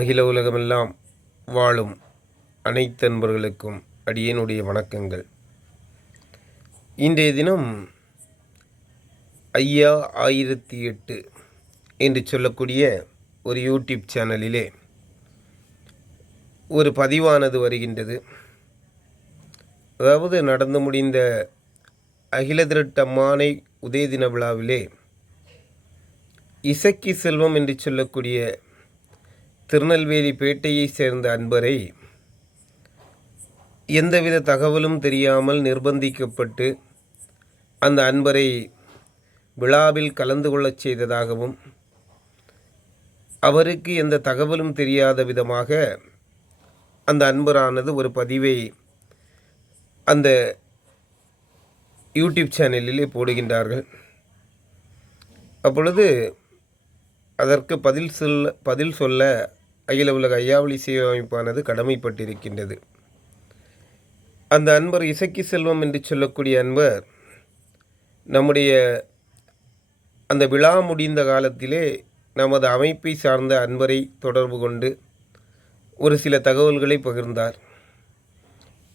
அகில உலகமெல்லாம் வாழும் அனைத்து அன்பர்களுக்கும் அடியேனுடைய வணக்கங்கள். இன்றைய தினம் ஐயா ஆயிரத்தி எட்டு என்று சொல்லக்கூடிய ஒரு யூடியூப் சேனலிலே ஒரு பதிவானது வருகின்றது. அதாவது நடந்து முடிந்த அகில திரட்டம்மானை உதய தின விழாவிலே இசக்கி செல்வம் என்று சொல்லக்கூடிய திருநெல்வேலி பேட்டையைச் சேர்ந்த அன்பரை எந்தவித தகவலும் தெரியாமல் நிர்பந்திக்கப்பட்டு அந்த அன்பரை விழாவில் கலந்து கொள்ளச் செய்ததாகவும் அவருக்கு எந்த தகவலும் தெரியாத விதமாக அந்த அன்பரானது ஒரு பதிவை அந்த யூடியூப் சேனலிலே போடுகின்றார்கள். அப்பொழுது அதற்கு பதில் சொல்ல பதில் சொல்ல அகில உலக ஐயாவளி சேவை அமைப்பானது கடமைப்பட்டிருக்கின்றது. அந்த அன்பர் இசக்கி செல்வம் என்று சொல்லக்கூடிய அன்பர் நம்முடைய அந்த விழா முடிந்த காலத்திலே நமது அமைப்பை சார்ந்த அன்பரை தொடர்பு கொண்டு ஒரு சில தகவல்களை பகிர்ந்தார்.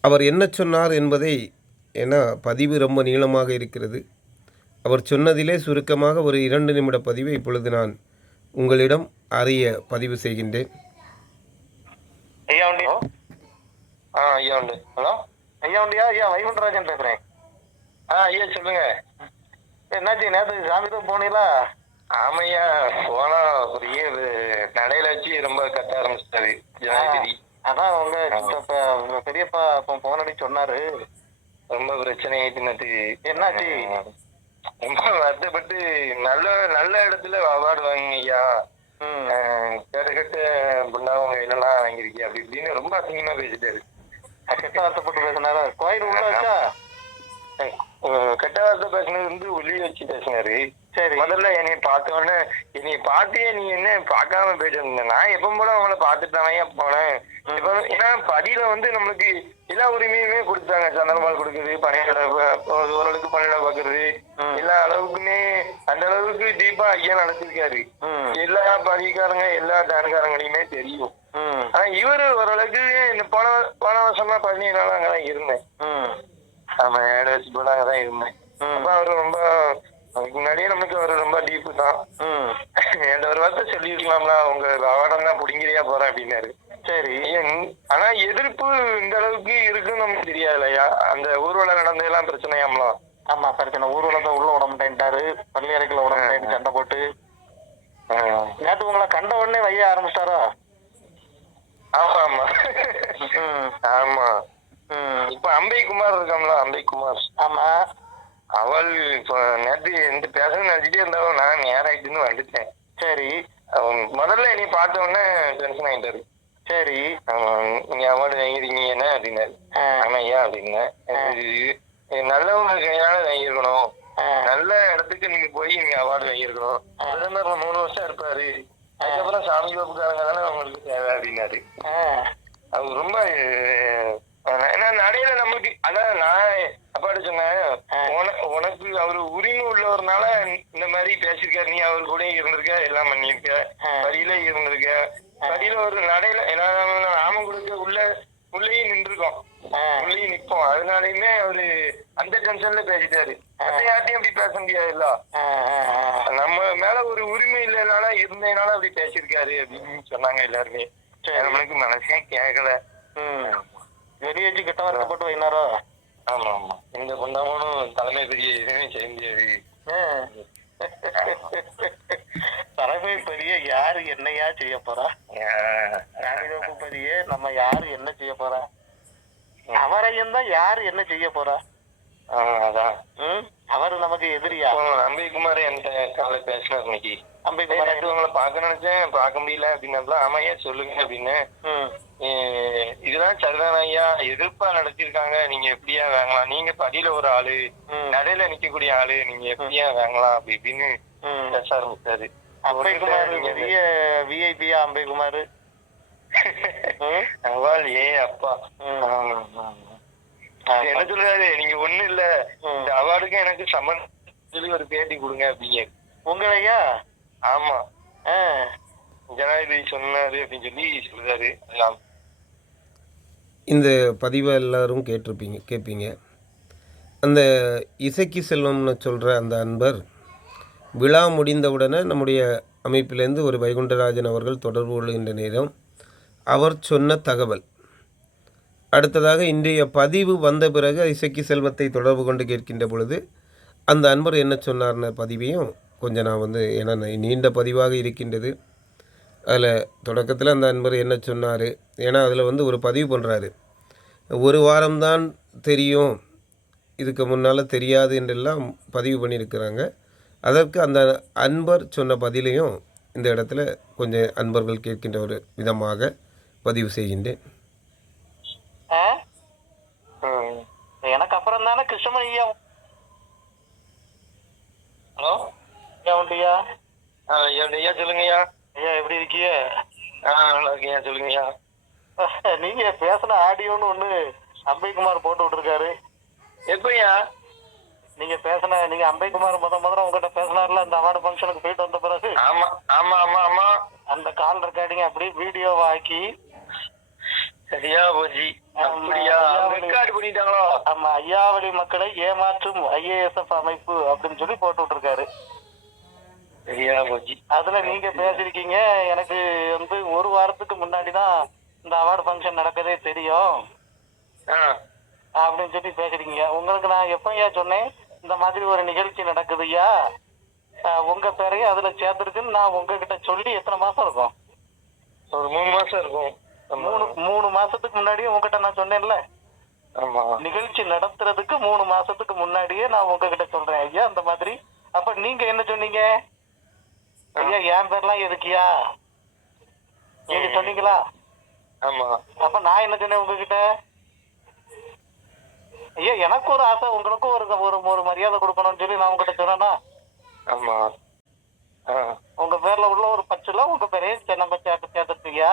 அவர் என்ன சொன்னார் என்பதை ஏன்னா பதிவு ரொம்ப நீளமாக இருக்கிறது. அவர் சொன்னதிலே சுருக்கமாக ஒரு இரண்டு நிமிட பதிவை இப்பொழுது நான் உங்களிடம் அறிய பதிவு செய்கின்றேன். ஐயா உண்டு ஆ ஐயா உண்டு ஹலோ? ஐயா உண்டியா ஐயா வைகுண்டராஜன் பேசுறேன். ஆ ஐயா சொல்லுங்க. என்னாச்சு நேற்று சாமி தான் போனீங்களா? ஆமையா போனா பெரிய நடையில வச்சு ரொம்ப கத்த ஆரம்பிச்சிட்டாரு. ஜனாதிபதி. அதான் உங்க சித்தப்பா, பெரியப்பா இப்போ போன் அடி சொன்னாரு. ரொம்ப பிரச்சனை ஆயிட்டு நேற்று என்னாச்சு ரொம்ப வருத்தப்பட்டு நல்ல நல்ல இடத்துல அவார்டு வாங்குங்க ஐயா கேட்ட கேட்ட புண்ணாவங்க என்னெல்லாம் வாங்கிருக்கீங்க அப்படி இப்படின்னு ரொம்ப அசிங்கமா பேசிட்டாரு கெட்ட வார்த்தைப்பட்டு பேசினாரா? கோயில் உள்ள வச்சா கெட்ட வார்த்தை பேசினது வந்து உள்ளி வச்சு பேசினாரு. சரி. முதல்ல என்னைய பார்த்த உடனே என்னைய பார்த்தியே நீ என்ன பார்க்காம போயிட்டு இருந்த நான் எப்ப போல அவங்கள பார்த்துட்டு தான் போனேன் இப்ப ஏன்னா படியில வந்து நம்மளுக்கு எல்லா உரிமையுமே கொடுத்தாங்க. சந்தனமால் கொடுக்குறது பணியிட ஓரளவுக்கு பணியிட பாக்குறது எல்லா அளவுக்குமே அந்த அளவுக்கு டீப்பா ஐயா நடத்திருக்காரு எல்லா படிக்காரங்க எல்லா டான்காரங்களையுமே தெரியும். ஆனா இவரு ஓரளவுக்கு இந்த போன போன வருஷமா பதினேழு நாள் அங்கதான் இருந்தேன். ஆமா ஏழு வயசு போல அங்கதான் இருந்தேன். அப்ப அவரு ரொம்ப அதுக்கு முன்னாடியே நமக்கு அவரு ரொம்ப டீப்பு தான். என்கிட்ட ஒரு வார்த்தை சொல்லியிருக்கலாம்ல உங்க அவார்டம் தான் புடிங்கிறியா போறேன் அப்படின்னாரு. சரி. ஆனா எதிர்ப்பு இந்த அளவுக்கு இருக்குன்னு நமக்கு தெரியாதுல்லையா அந்த ஊர்வலம் நடந்ததெல்லாம் பிரச்சனையாமலாம் ஆமா பிரச்சனை. ஊர்வலத்தை உள்ள விட மாட்டேன்ட்டாரு. பள்ளி அறைக்குள்ள விட மாட்டேன் சண்டை போட்டு. நேத்து உங்களை கண்ட உடனே வைய ஆரம்பிச்சிட்டாரா? ஆமா ஆமா. ஆமா. இப்ப அம்பை குமார் இருக்காம்ல அம்பை குமார் ஆமா. அவள் இப்ப நேத்து எந்த பேசணும்னு நினைச்சிட்டே இருந்தாலும் நான் நேரம் ஆயிட்டுன்னு வந்துட்டேன். சரி அவன் முதல்ல நீ பார்த்த உடனே டென்ஷன் ஆயிட்டாரு. சரி நீங்க அவார்டு வாங்கிருக்கீங்க என்ன அப்படின்னாரு. ஆமா ஐயா அப்படின்னேன் நல்லவங்க கையால வாங்கியிருக்கணும். நல்ல இடத்துக்கு நீங்க போய் நீங்க அவார்டு வாங்கியிருக்கணும். பிரதமர் மூணு வருஷம் இருப்பாரு. அதுக்கப்புறம் சாமி பாப்புக்காரங்க தானே அவங்களுக்கு தேவை அப்படின்னாரு. அது ரொம்ப ஏன்னா நடையில நமக்கு அதான் நான் அப்பாட்ட சொன்னேன். உன- உனக்கு அவரு உரிமை உள்ளவர்னால இந்த மாதிரி பேசிருக்காரு நீ அவர் கூட இருந்திருக்க எல்லாம் பண்ணிருக்க வழியில இருந்திருக்க. வழியில ஒரு நடையில ஏன்னா நாம கொடுக்க உள்ள உள்ளேயும் நின்றுருக்கோம். உள்ளேயும் நிப்போம் அதனாலயுமே அவரு அந்த டென்ஷன்ல பேசிட்டாரு. யார்ட்டையும் அப்படி பேச முடியாதுல்ல? நம்ம மேல ஒரு உரிமை இல்லைனால இருந்ததுனால அப்படி பேசியிருக்காரு அப்படின்னு சொன்னாங்க எல்லாருமே. நம்மளுக்கு மனசே கேட்கல வெளியேச்சு கிட்ட வரப்பட்டு வைனாரோ? ஆமா ஆமா. இந்த பொண்டாமனும் தலைமை பெரிய செய்ய முடியாது தலைமை பெரிய யாரு என்னையா செய்ய போறா? ராணிதோப்பு பெரிய நம்ம யாரு என்ன செய்ய போறா? அவரையும் தான் யாரு என்ன செய்ய போறா? அதான். அவர் நமக்கு எதிரியா? அம்பிகுமார் என்கிட்ட காலை பேசினார் இன்னைக்கு. அம்பிகுமார் உங்களை பார்க்க நினைச்சேன். பார்க்க முடியல அப்படின்னா ஆமா ஏன் சொல்லுங்க அப்படின்னு. இதெல்லாம் சரிதான் ஐயா எதிர்ப்பா நடத்திருக்காங்க நீங்க எப்படியா வாங்கலாம்? நீங்க படியில ஒரு ஆளு நடையில நிக்கக்கூடிய ஆளு நீங்க எப்படியா வாங்கலாம் அப்படி இப்படின்னு பேச ஆரம்பிச்சாரு அம்பைக்குமார் பெரிய விஐபியா அம்பைக்குமார் அவள் ஏ அப்பா. என்ன சொல்றாரு? நீங்க ஒண்ணு இல்ல. இந்த அவார்டுக்கு எனக்கு சம்மன் சொல்லி ஒரு பேட்டி கொடுங்க அப்படிங்க. உங்களையா? ஆமா. ஜனாதிபதி சொன்னாரு அப்படின்னு சொல்லி சொல்றாரு. இந்த பதிவை எல்லாரும் கேட்டிருப்பீங்க கேட்பீங்க. அந்த இசைக்கு செல்வம்னு சொல்கிற அந்த அன்பர் விழா முடிந்தவுடனே நம்முடைய அமைப்பிலேருந்து ஒரு வைகுண்டராஜன் அவர்கள் தொடர்பு கொள்கின்ற நேரம் அவர் சொன்ன தகவல். அடுத்ததாக இன்றைய பதிவு வந்த பிறகு இசைக்கு செல்வத்தை தொடர்பு கொண்டு கேட்கின்ற பொழுது அந்த அன்பர் என்ன சொன்னார்ன பதிவையும் கொஞ்சம் நான் வந்து ஏன்னா நீண்ட பதிவாக இருக்கின்றது. அதில் தொடக்கத்தில் அந்த அன்பர் என்ன சொன்னார் ஏன்னா அதில் வந்து ஒரு பதிவு பண்ணுறாரு ஒரு வாரம்தான் தெரியும் இதுக்கு முன்னால் தெரியாது என்றெல்லாம் பதிவு பண்ணியிருக்கிறாங்க. அதற்கு அந்த அன்பர் சொன்ன பதிலையும் இந்த இடத்துல கொஞ்சம் அன்பர்கள் கேட்கின்ற ஒரு விதமாக பதிவு செய்கின்றேன். எனக்கு அப்புறம் தானே கிருஷ்ணமணி ஹலோ? ஐயா உண்டுயா ஐயா சொல்லுங்கய்யா? ஐயா எப்படி இருக்கீங்க? ஆ நல்லா சொல்லுங்கய்யா. நீங்க பேசின ஆடியோன்னு ஒண்ணு அம்பைக்குமார் போட்டு விட்டுருக்காரு. எப்பய்யா? நீங்க பேசின நீங்க அம்பைக்குமார் முத முதல்ல உங்ககிட்ட பேசினார்ல அந்த அவார்டு ஃபங்க்ஷனுக்கு போயிட்டு வந்த பிறகு? ஆமா ஆமா ஆமா ஆமா. அந்த கால் ரெக்கார்டிங் அப்படியே வீடியோவை ஆக்கி? சரியா போச்சு. ஆமா, அப்படியா? ஐயா, ரெக்கார்டு பண்ணிட்டாங்களோ? நம்ம ஐயாவளி மக்களை ஏமாற்றும் ஐஏஎஸ்எஃப் அமைப்பு அப்படின்னு சொல்லி போட்டு விட்டுருக்காரு. சரியா போச்சு அதுல நீங்க பேசிருக்கீங்க. எனக்கு வந்து ஒரு வாரத்துக்கு முன்னாடி தான் இந்த அவார்டு ஃபங்க்ஷன் நடக்கதே தெரியும். ஆ. அப்படின்னு சொல்லி பேசுறீங்க உங்களுக்கு நான் எப்பயா சொன்னேன்? இந்த மாதிரி ஒரு நிகழ்ச்சி நடக்குதுய்யா அஹ் உங்க பேரையும் அதுல சேர்த்துருக்குன்னு நான் உங்ககிட்ட சொல்லி எத்தனை மாசம் இருக்கும்? ஒரு மூணு மாசம் இருக்கும். மூணு மூணு மாசத்துக்கு முன்னாடியே உங்ககிட்ட நான் சொன்னேன்ல. ஆமா. நிகழ்ச்சி நடத்துறதுக்கு மூணு மாசத்துக்கு முன்னாடியே நான் உங்ககிட்ட சொல்றேன் ஐயா இந்த மாதிரி. அப்ப நீங்க என்ன சொன்னீங்க? ஐயா என் பேர்லாம் எதுக்கியா நீங்க சொன்னீங்களா? ஆமா. அப்ப நான் என்ன சொன்னேன் உங்ககிட்ட? ஐயா எனக்கு ஒரு ஆசை உங்களுக்கும் ஒரு ஒரு ஒரு மரியாதை கொடுக்கணும்னு சொல்லி நான் உங்ககிட்ட சொன்னேன்னா ஆமா. உங்க பேர்ல உள்ள ஒரு பச்சுல உங்க பேரையும் நம்ம சேர்த்து சேர்த்துட்டீங்க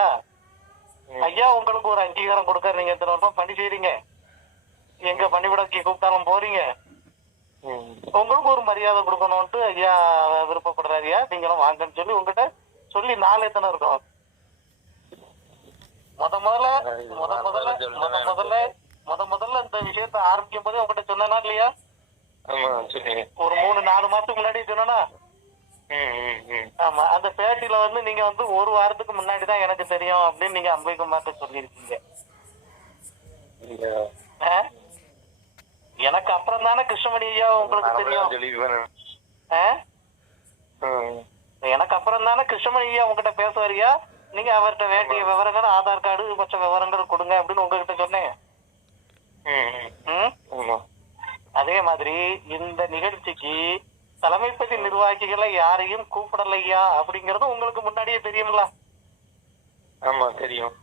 ஐயா உங்களுக்கு ஒரு அங்கீகாரம் கொடுக்க நீங்க இத்தனை வருஷம் பணி செய்றீங்க. எங்க பணிவிடக்கு கூப்பிட்டாலும் போறீங்க. உங்களுக்கு ஒரு மரியாதை கொடுக்கணும்ட்டு ஐயா விருப்பப்படுறாருயா நீங்களும் வாங்கன்னு சொல்லி உங்ககிட்ட சொல்லி நாலு எத்தனை இருக்கும். முத முதல்ல முத முதல்ல முத முதல்ல முத முதல்ல இந்த விஷயத்த ஆரம்பிக்கும் போது உங்ககிட்ட சொன்னா இல்லையா? ஒரு மூணு நாலு மாசத்துக்கு முன்னாடி சொன்னா ஆமா அந்த பேட்டியில வந்து நீங்க வந்து ஒரு வாரத்துக்கு முன்னாடி தான் எனக்கு தெரியும் அப்படின்னு நீங்க அம்பேத்கர் சொல்லியிருக்கீங்க. இல்ல ஆ? எனக்கு அப்புறம் தானே கிருஷ்ணமணி ஐயா உங்களுக்கு தெரியும். எனக்கு அப்புறம் தானே கிருஷ்ணமணி ஐயா உங்ககிட்ட பேசுவாரியா நீங்க அவர்கிட்ட வேண்டிய விவரங்கள் ஆதார் கார்டு மற்ற விவரங்கள் கொடுங்க அப்படின்னு உங்ககிட்ட சொன்னேன். அதே மாதிரி இந்த நிகழ்ச்சிக்கு தலைமைப்பதி நிர்வாகிகளை யாரையும் கூப்பிடலையா அப்படிங்கறது உங்களுக்கு முன்னாடியே தெரியும்ல. ஆமா தெரியும்?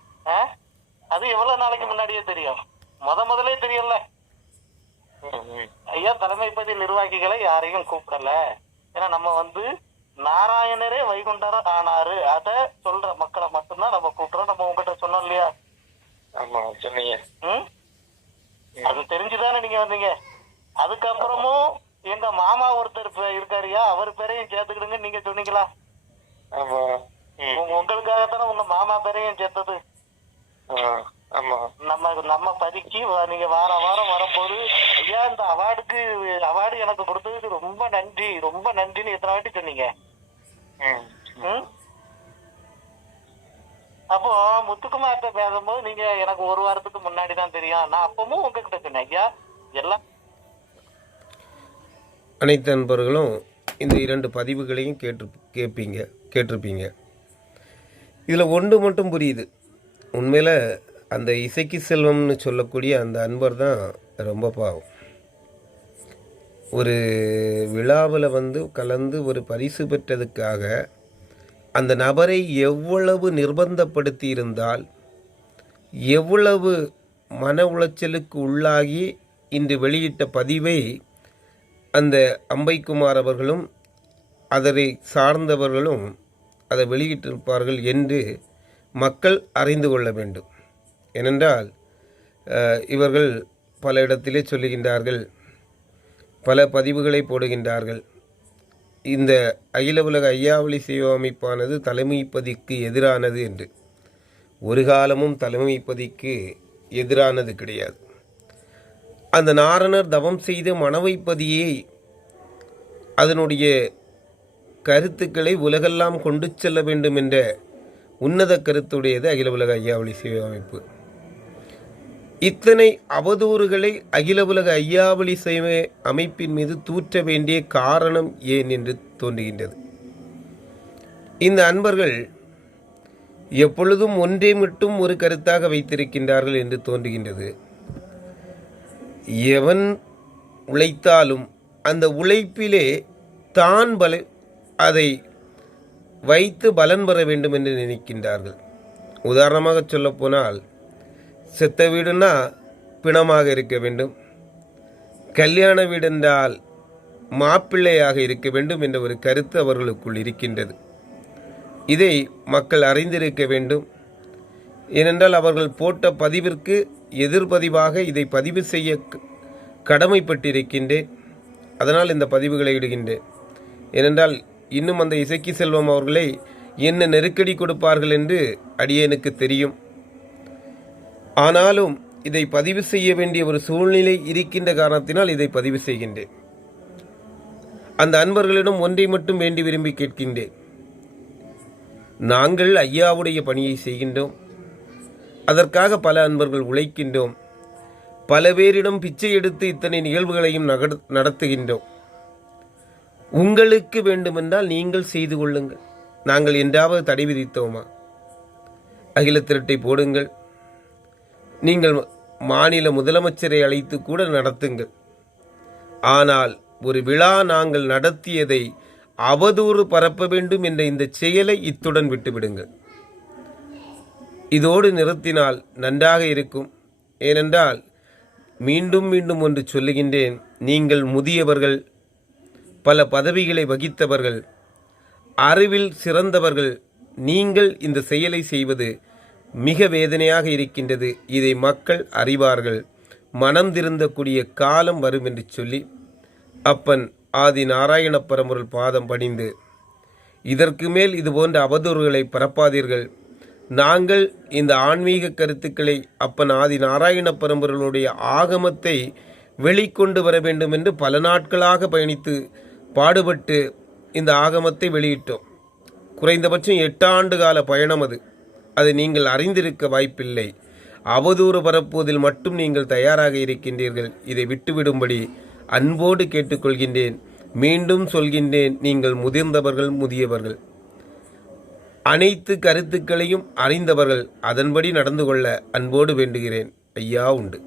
அது எவ்வளவு நாளைக்கு முன்னாடியே தெரியும்? முத முதலே தெரியும்ல. ஐயா தலைமைப்பதி நிர்வாகிகளை யாரையும் கூப்பிடல. ஏன்னா நம்ம வந்து நாராயணரே வைகுண்டர ஆனாரு. அத சொல்ற மக்களை மட்டும்தான் நம்ம கூப்பிடுறோம். நம்ம உங்ககிட்ட சொன்னோம் இல்லையா? ஆமா சொன்னீங்க? அது தெரிஞ்சுதானே நீங்க வந்தீங்க. அதுக்கப்புறமும் எங்க மாமா ஒருத்தர் இருக்காருயா அவர் பேரையும் சேர்த்துக்கிடுங்க. நீங்க சொன்னீங்களா? உங்களுக்காகத்தானே உங்க மாமா பேரையும் சேர்த்தது. ஆமா. நம்ம நம்ம பதிக்கு நீங்க வார வாரம் வரும்போது ஐயா இந்த அவார்டுக்கு அவார்டு எனக்கு கொடுத்ததுக்கு ரொம்ப நன்றி ரொம்ப நன்றின்னு எத்தனை வாட்டி சொன்னீங்க? அப்போ முத்துக்குமார்ட்ட பேசும்போது நீங்க எனக்கு ஒரு வாரத்துக்கு முன்னாடி தான் தெரியும். நான் அப்பவும் உங்ககிட்ட சொன்னேன் ஐயா எல்லாம் அனைத்து நண்பர்களும் இந்த இரண்டு பதிவுகளையும் கேட்டு கேட்பீங்க கேட்டிருப்பீங்க. இதில் ஒன்று மட்டும் புரியுது. உண்மையில் அந்த இசைக்கு செல்வம்னு சொல்லக்கூடிய அந்த அன்பர் தான் ரொம்ப பாவம். ஒரு விழாவில் வந்து கலந்து ஒரு பரிசு பெற்றதுக்காக அந்த நபரை எவ்வளவு நிர்பந்தப்படுத்தி இருந்தால் எவ்வளவு மன உளைச்சலுக்கு உள்ளாகி இன்று வெளியிட்ட பதிவை அந்த அம்பைக்குமார் அவர்களும் அதனை சார்ந்தவர்களும் அதை வெளியிட்டிருப்பார்கள் என்று மக்கள் அறிந்து கொள்ள வேண்டும். ஏனென்றால் இவர்கள் பல இடத்திலே சொல்லுகின்றார்கள் பல பதிவுகளை போடுகின்றார்கள். இந்த அகில உலக ஐயாவளி சேவை அமைப்பானது தலைமைப்பதிக்கு எதிரானது என்று. ஒரு காலமும் தலைமைப்பதிக்கு எதிரானது கிடையாது. அந்த நாரணர் தவம் செய்த மனவைப்பதியை அதனுடைய கருத்துக்களை உலகெல்லாம் கொண்டு செல்ல வேண்டும் என்ற உன்னத கருத்துடையது அகில உலக ஐயாவளி சேவை அமைப்பு. இத்தனை அவதூறுகளை அகில உலக ஐயாவளி சேவை அமைப்பின் மீது தூற்ற வேண்டிய காரணம் ஏன் என்று தோன்றுகின்றது? இந்த அன்பர்கள் எப்பொழுதும் ஒன்றே மட்டும் ஒரு கருத்தாக வைத்திருக்கின்றார்கள் என்று தோன்றுகின்றது. எவன் உழைத்தாலும் அந்த உழைப்பிலே தான் பல அதை வைத்து பலன் பெற வேண்டும் என்று நினைக்கின்றார்கள். உதாரணமாக சொல்லப்போனால் செத்த வீடுன்னா பிணமாக இருக்க வேண்டும். கல்யாண வீடு என்றால் மாப்பிள்ளையாக இருக்க வேண்டும் என்ற ஒரு கருத்து அவர்களுக்குள் இருக்கின்றது. இதை மக்கள் அறிந்திருக்க வேண்டும். ஏனென்றால் அவர்கள் போட்ட பதிவிற்கு எதிர்பதிவாக இதை பதிவு செய்ய கடமைப்பட்டிருக்கின்றேன். அதனால் இந்த பதிவுகளை இடுகின்றேன். ஏனென்றால் இன்னும் அந்த இசக்கி செல்வம் அவர்களை என்ன நெருக்கடி கொடுப்பார்கள் என்று அடியேனுக்கு தெரியும். ஆனாலும் இதை பதிவு செய்ய வேண்டிய ஒரு சூழ்நிலை இருக்கின்ற காரணத்தினால் இதை பதிவு செய்கின்றேன். அந்த அன்பர்களிடம் ஒன்றை மட்டும் வேண்டி விரும்பி கேட்கின்றேன். நாங்கள் ஐயாவுடைய பணியை செய்கின்றோம். அதற்காக பல அன்பர்கள் உழைக்கின்றோம். பல பேரிடம் பிச்சை எடுத்து இத்தனை நிகழ்வுகளையும் நடத்துகின்றோம். உங்களுக்கு வேண்டுமென்றால் நீங்கள் செய்து கொள்ளுங்கள். நாங்கள் என்றாவது தடை விதித்தோமா? அகில திரட்டை போடுங்கள். நீங்கள் மாநில முதலமைச்சரை அழைத்து கூட நடத்துங்கள். ஆனால் ஒரு விழா நாங்கள் நடத்தியதை அவதூறு பரப்ப வேண்டும் என்ற இந்த செயலை இத்துடன் விட்டுவிடுங்கள். இதோடு நிறுத்தினால் நன்றாக இருக்கும். ஏனென்றால் மீண்டும் மீண்டும் ஒன்று சொல்லுகின்றேன். நீங்கள் முதியவர்கள் பல பதவிகளை வகித்தவர்கள் அறிவில் சிறந்தவர்கள் நீங்கள் இந்த செயலை செய்வது மிக வேதனையாக இருக்கின்றது. இதை மக்கள் அறிவார்கள். மனம் திருந்தக்கூடிய காலம் வரும் என்று சொல்லி அப்பன் ஆதி நாராயண பரம்பொருள் பாதம் பணிந்து இதற்கு மேல் இது போன்ற அவதூறுகளை பரப்பாதீர்கள். நாங்கள் இந்த ஆன்மீக கருத்துக்களை அப்பன் ஆதி நாராயண பரம்பொருளுடைய ஆகமத்தை வெளிக்கொண்டு வர வேண்டும் என்று பல நாட்களாக பயணித்து பாடுபட்டு இந்த ஆகமத்தை வெளியிட்டோம். குறைந்தபட்சம் எட்டு ஆண்டு கால பயணம் அது. அதை நீங்கள் அறிந்திருக்க வாய்ப்பில்லை. அவதூறு பரப்புவதில் மட்டும் நீங்கள் தயாராக இருக்கின்றீர்கள். இதை விட்டுவிடும்படி அன்போடு கேட்டுக்கொள்கின்றேன். மீண்டும் சொல்கின்றேன் நீங்கள் முதிர்ந்தவர்கள் முதியவர்கள். அனைத்து கருத்துக்களையும் அறிந்தவர்கள். அதன்படி நடந்து கொள்ள அன்போடு வேண்டுகிறேன். ஐயா உண்டு.